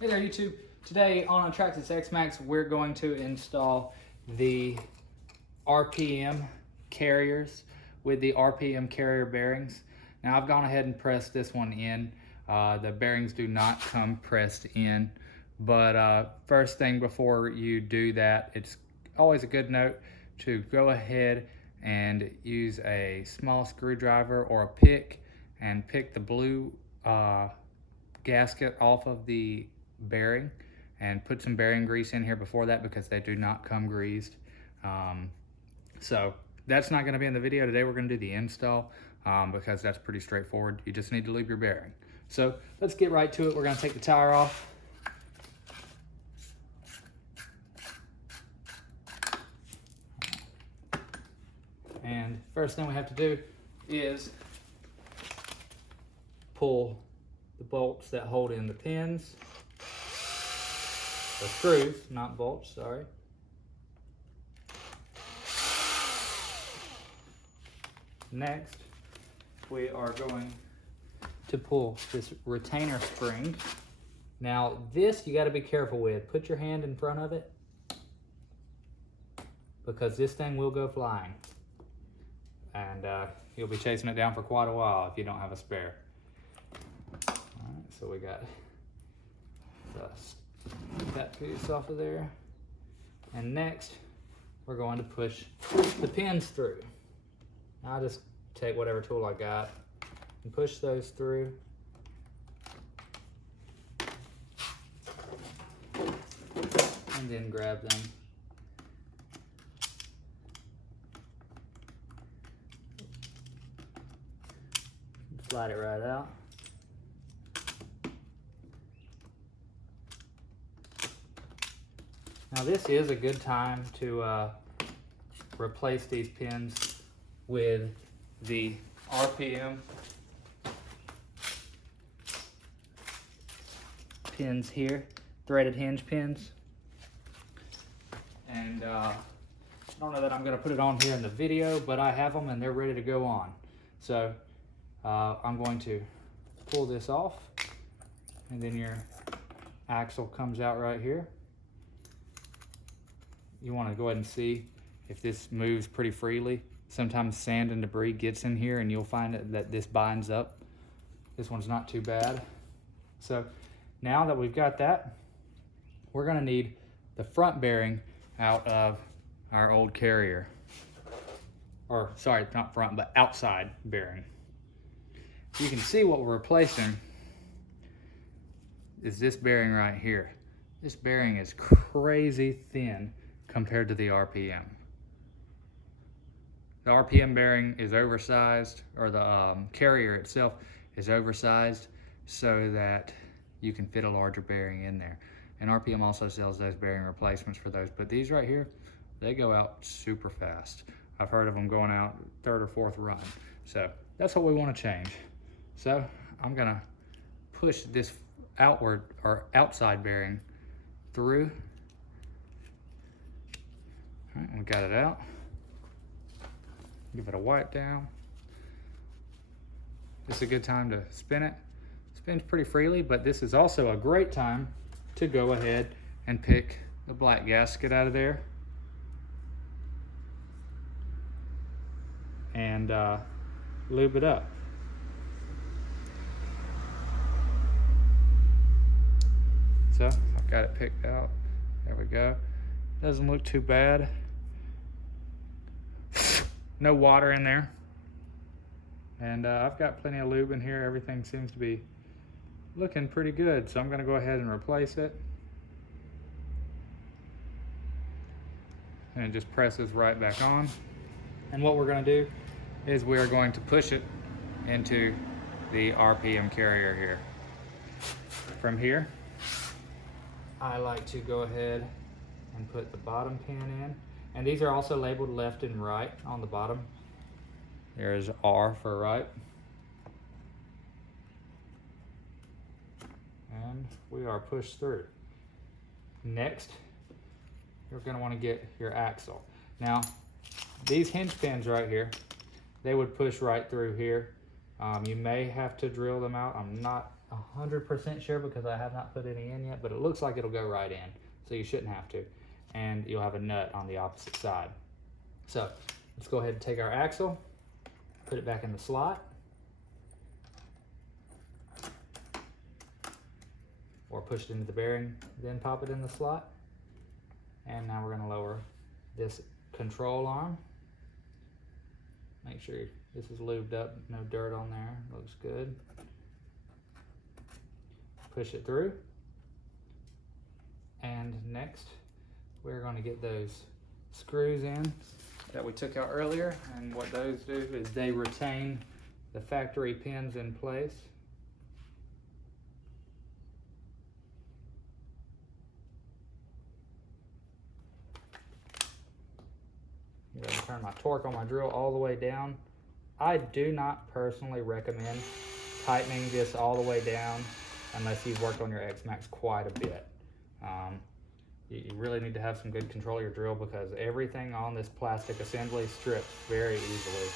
Hey there YouTube. Today on Attractis X-Maxx we're going to install the RPM carriers with the RPM carrier bearings. Now I've gone ahead and pressed this one in. The bearings do not come pressed in, but first thing before you do that, it's always a good note to go ahead and use a small screwdriver or a pick and pick the blue gasket off of the bearing and put some bearing grease in here before that because they do not come greased. So that's not going to be in the video today. We're going to do the install because that's pretty straightforward. You just need to lube your bearing. So let's get right to it. We're going to take the tire off. And first thing we have to do is pull the bolts that hold in the pins. The screws, not bolts, sorry. Next, we are going to pull this retainer spring. Now this you got to be careful with. Put your hand in front of it because this thing will go flying. And you'll be chasing it down for quite a while if you don't have a spare. All right, so we got that piece off of there. And next, we're going to push the pins through. I'll just take whatever tool I got and push those through. And then grab them. Slide it right out. Now this is a good time to replace these pins with the RPM pins here, threaded hinge pins. And I don't know that I'm going to put it on here in the video, but I have them and they're ready to go on. So I'm going to pull this off, and then your axle comes out right here. You want to go ahead and see if this moves pretty freely. Sometimes sand and debris gets in here and you'll find that this binds up. This one's not too bad. So now that we've got that, we're going to need the front bearing out of our old carrier. Or sorry, not front, but outside bearing. You can see what we're replacing is this bearing right here. This bearing is crazy thin compared to the RPM. The RPM bearing is oversized, or the carrier itself is oversized so that you can fit a larger bearing in there. And RPM also sells those bearing replacements for those, but these right here, they go out super fast. I've heard of them going out third or fourth run. So that's what we want to change. So I'm gonna push this outward or outside bearing through. All right, we got it out. Give it a wipe down. This is a good time to spin it. It spins pretty freely, but this is also a great time to go ahead and pick the black gasket out of there and lube it up. So I've got it picked out. There we go. Doesn't look too bad. No water in there. And I've got plenty of lube in here. Everything seems to be looking pretty good. So I'm going to go ahead and replace it. And it just presses right back on. And what we're going to do is we're going to push it into the RPM carrier here. From here, I like to go ahead and put the bottom pin in. And these are also labeled left and right on the bottom. There's R for right. And we are pushed through. Next, you're going to want to get your axle. Now, these hinge pins right here, they would push right through here. You may have to drill them out. I'm not 100% sure because I have not put any in yet, but it looks like it'll go right in, so you shouldn't have to. And you'll have a nut on the opposite side. So let's go ahead and take our axle, put it back in the slot, or push it into the bearing, then pop it in the slot. And now we're going to lower this control arm. Make sure this is lubed up, no dirt on there, looks good. Push it through. And next, we're going to get those screws in that we took out earlier. And what those do is they retain the factory pins in place. I'm going to turn my torque on my drill all the way down. I do not personally recommend tightening this all the way down unless you've worked on your X-Maxx quite a bit. You really need to have some good control of your drill because everything on this plastic assembly strips very easily.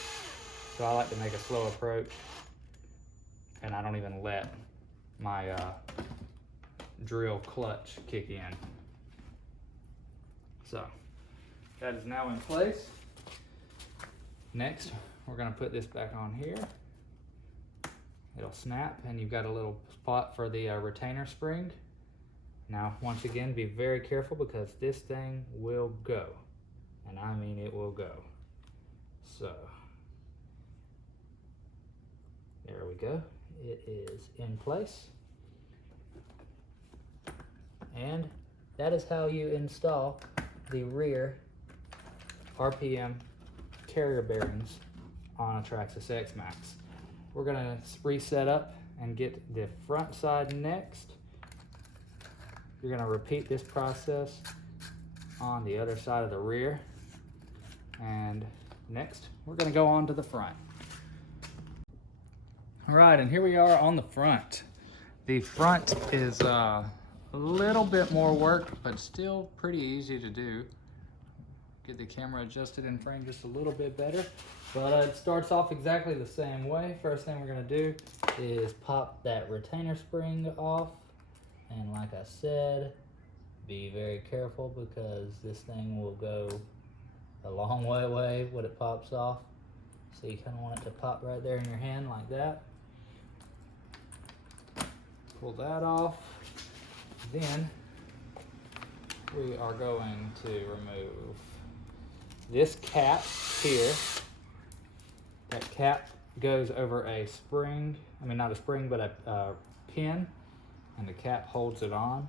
So I like to make a slow approach, and I don't even let my drill clutch kick in. So that is now in place. Next, we're going to put this back on here. It'll snap, and you've got a little spot for the retainer spring. Now, once again, be very careful because this thing will go. And I mean it will go. So, there we go. It is in place. And that is how you install the rear RPM carrier bearings on a Traxxas X-Maxx. We're gonna reset up and get the front side next. You're gonna repeat this process on the other side of the rear. And next, we're gonna go on to the front. All right, and here we are on the front. The front is a little bit more work, but still pretty easy to do. Get the camera adjusted in frame just a little bit better. But it starts off exactly the same way. First thing we're gonna do is pop that retainer spring off. And like I said, be very careful because this thing will go a long way away when it pops off. So you kind of want it to pop right there in your hand like that. Pull that off. Then we are going to remove this cap here. That cap goes over a spring, I mean not a spring, but a pin, and the cap holds it on.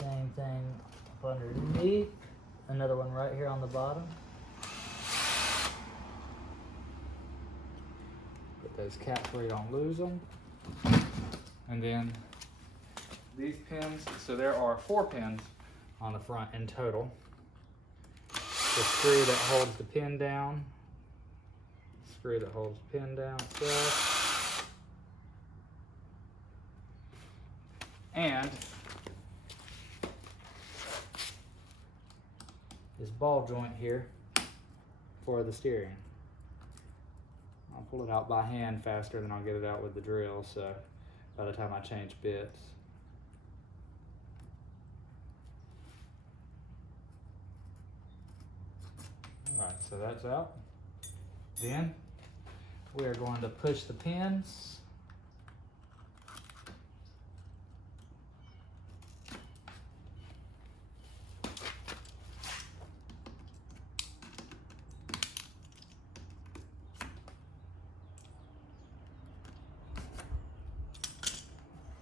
Same thing up underneath, another one right here on the bottom. Put those caps where you don't lose them. And then these pins, so there are 4 pins on the front in total. The screw that holds the pin down, screw that holds the pin down itself, and this ball joint here for the steering. I'll pull it out by hand faster than I'll get it out with the drill, so by the time I change bits. Alright, so that's out. Then we are going to push the pins.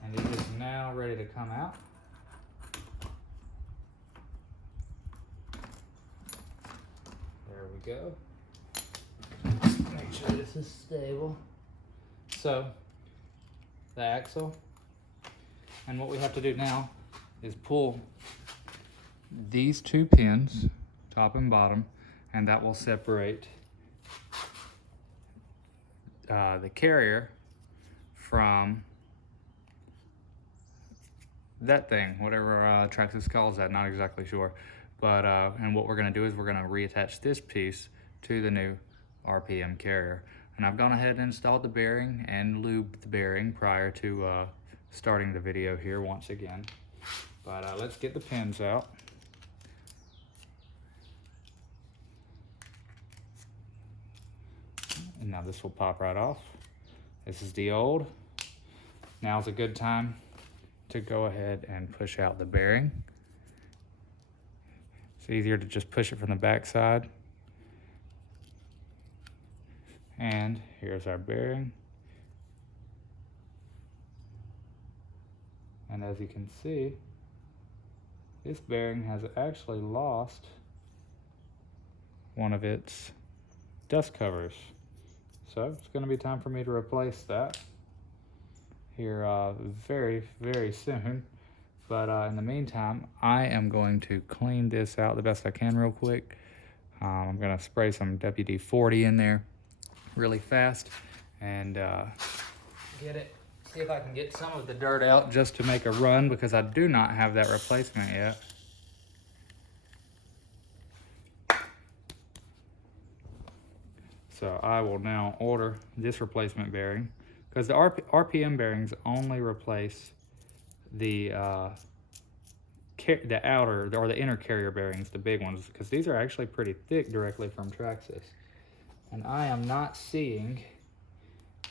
And it is now ready to come out. There we go. Make sure this is stable. So, the axle. And what we have to do now is pull these 2 pins, top and bottom, and that will separate the carrier from that thing, whatever Traxxas calls that, not exactly sure. But, and what we're gonna do is we're gonna reattach this piece to the new RPM carrier. And I've gone ahead and installed the bearing and lubed the bearing prior to starting the video here once again. But let's get the pins out. And now this will pop right off. This is the old. Now's a good time to go ahead and push out the bearing. It's easier to just push it from the back side. And here's our bearing. And as you can see, this bearing has actually lost one of its dust covers. So it's going to be time for me to replace that here very, very soon. But in the meantime, I am going to clean this out the best I can real quick. I'm going to spray some WD-40 in there really fast and see if I can get some of the dirt out just to make a run, because I do not have that replacement yet. So I will now order this replacement bearing, because the RPM bearings only replace the outer or the inner carrier bearings, the big ones, because these are actually pretty thick directly from Traxxas. And I am not seeing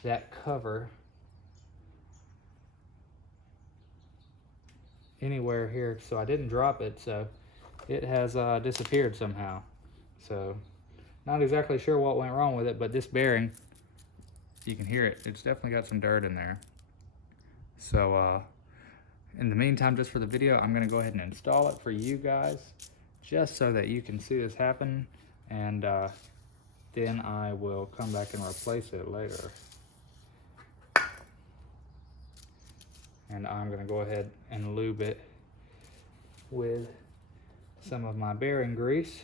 that cover anywhere here, so I didn't drop it, so it has disappeared somehow. So not exactly sure what went wrong with it, but this bearing, you can hear it, it's definitely got some dirt in there. So in the meantime, just for the video, I'm going to go ahead and install it for you guys, just so that you can see this happen, and then I will come back and replace it later. And I'm going to go ahead and lube it with some of my bearing grease.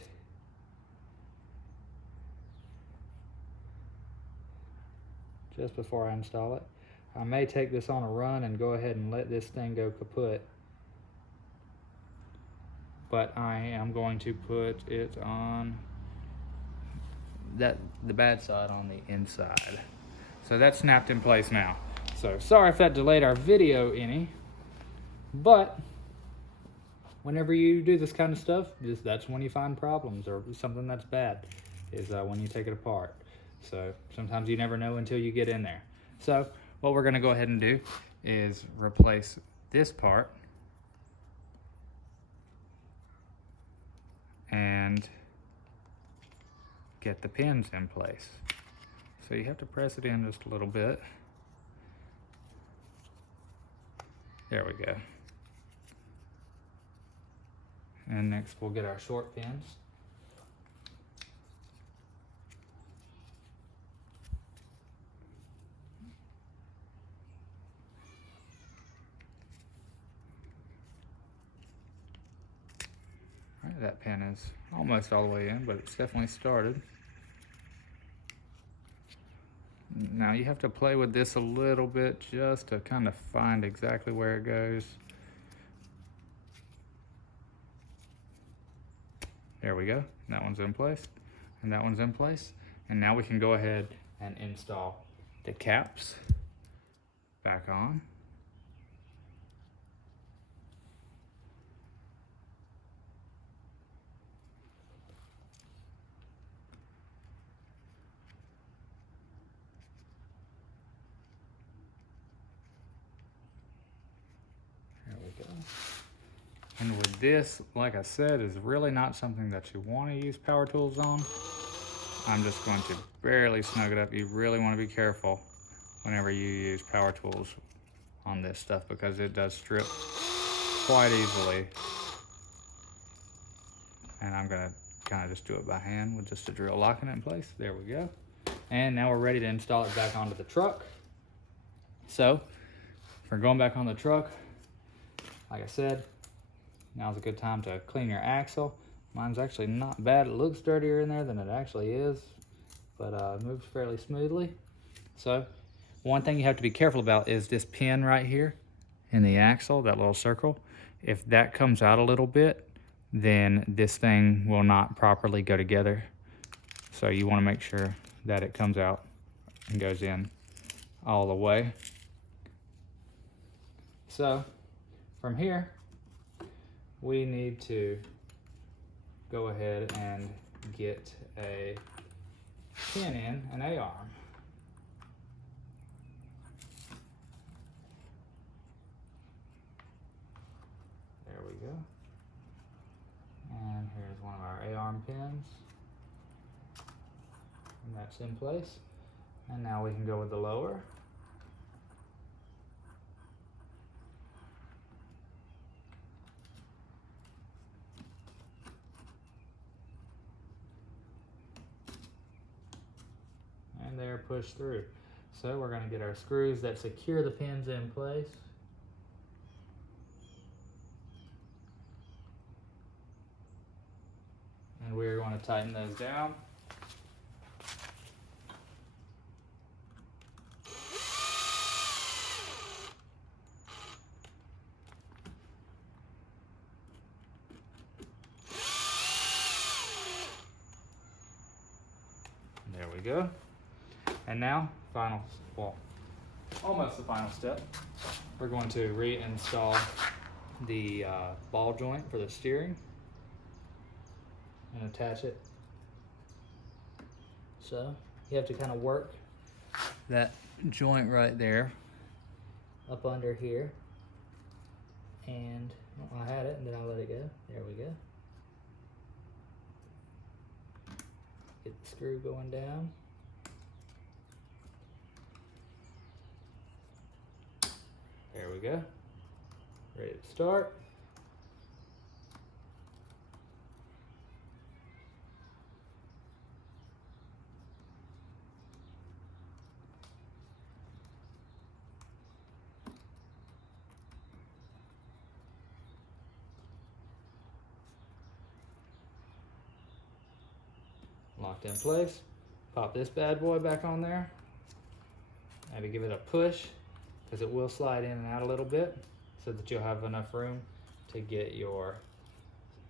Just before I install it. I may take this on a run and go ahead and let this thing go kaput. But I am going to put it on the bad side on the inside. So that's snapped in place now. So sorry if that delayed our video any, but whenever you do this kind of stuff, that's when you find problems or something that's bad, is when you take it apart. So sometimes you never know until you get in there. So what we're going to go ahead and do is replace this part and get the pins in place. So you have to press it in just a little bit. There we go. And next we'll get our short pins. All right, that pin is almost all the way in, but it's definitely started. Now you have to play with this a little bit just to kind of find exactly where it goes. There we go. That one's in place, and that one's in place. And now we can go ahead and install the caps back on. And with this, like I said, is really not something that you want to use power tools on. I'm just going to barely snug it up. You really want to be careful whenever you use power tools on this stuff, because it does strip quite easily. And I'm going to kind of just do it by hand with just a drill locking it in place. There we go. And now we're ready to install it back onto the truck. So for going back on the truck, like I said, now's a good time to clean your axle. Mine's actually not bad. It looks dirtier in there than it actually is, but it moves fairly smoothly. So one thing you have to be careful about is this pin right here in the axle, that little circle. If that comes out a little bit, then this thing will not properly go together. So you want to make sure that it comes out and goes in all the way. So from here, we need to go ahead and get a pin in an A-arm. There we go. And here's one of our A-arm pins. And that's in place. And now we can go with the lower. And they're pushed through. So we're going to get our screws that secure the pins in place. And we're going to tighten those down. There we go. And now, almost the final step. We're going to reinstall the ball joint for the steering and attach it. So you have to kind of work that joint right there up under here. And I had it, and then I let it go. There we go. Get the screw going down. There we go. Ready to start. Locked in place. Pop this bad boy back on there. Had to give it a push because it will slide in and out a little bit so that you'll have enough room to get your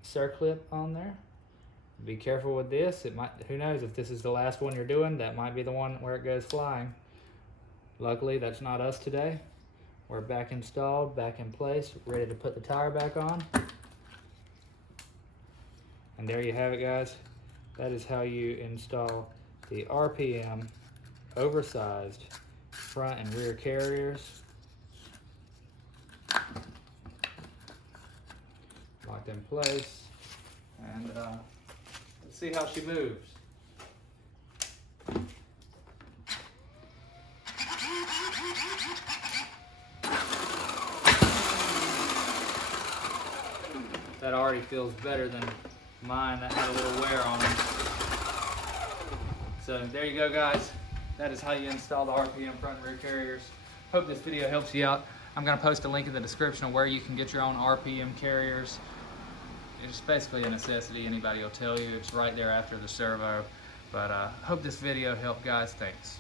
circlip on there. Be careful with this. It might, who knows, if this is the last one you're doing, that might be the one where it goes flying. Luckily, that's not us today. We're back installed, back in place, ready to put the tire back on. And there you have it, guys. That is how you install the RPM oversized front and rear carriers. Locked in place. And let's see how she moves. That already feels better than mine that had a little wear on it. So there you go, guys. That is how you install the RPM front and rear carriers. Hope this video helps you out. I'm going to post a link in the description of where you can get your own RPM carriers. It's basically a necessity. Anybody will tell you. It's right there after the servo. But hope this video helped, guys. Thanks.